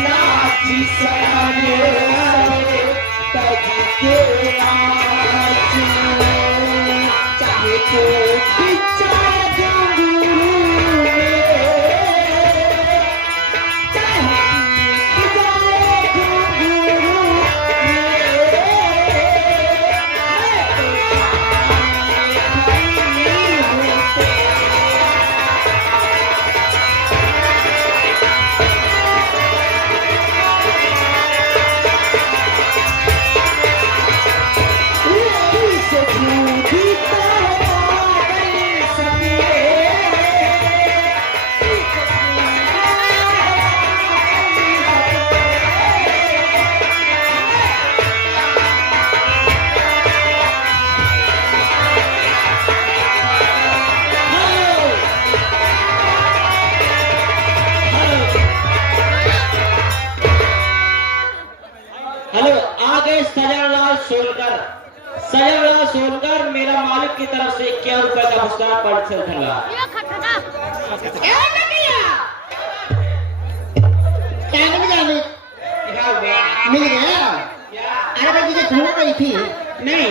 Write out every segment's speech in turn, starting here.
लाची सहने तज के आँच चाहे तो बिचा सजनलाल सोनकर मेरा मालिक की तरफ से 51 रुपए का पुरस्कार परिचय दूंगा। क्या मिल गया? मिल गया? अरे भाई मुझे ढूंढ रही थी। नहीं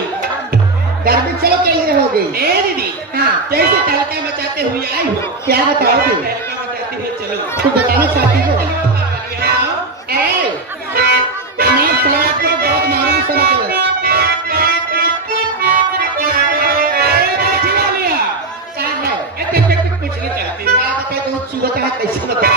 गर्मी चलो कैसे रहोगे? ए दीदी हाँ जैसे तड़का मचाते हुए आई हो। क्या बताओगे? तड़का मचाते हुए चलो। तू बताना चाहती हो? ए मैं सारा को बहुत मालूम सुना कर पूछना चाहती हूँ तो चुगता है कैसे बता?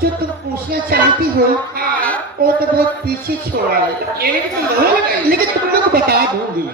जो तुम पूछना चाहती हो वो तो बहुत पीछे छोड़ा है, लेकिन तुम लोग बता दूंगी।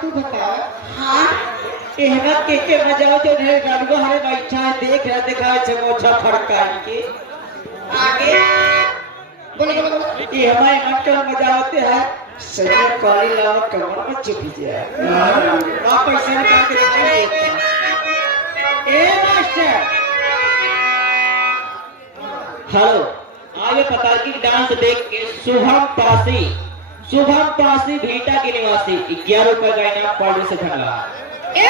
तू बता। हाँ एहना के मजाओ जो ढेर गड़बो हरे बैठा है देख रहा दिखा छे मोछा फड़का के आगे बोलो बोलो बोलो। ये हमारे अंकल मजाते हैं सही काली लावा कमर में चुप जाए वहां पैसे निकाल के खाई देता ए मास्टर हेलो आगे पता की डांस देख के शुभम पासी भीटा के निवासी 11 रुपए का इनाम पॉलिस से ठगा ए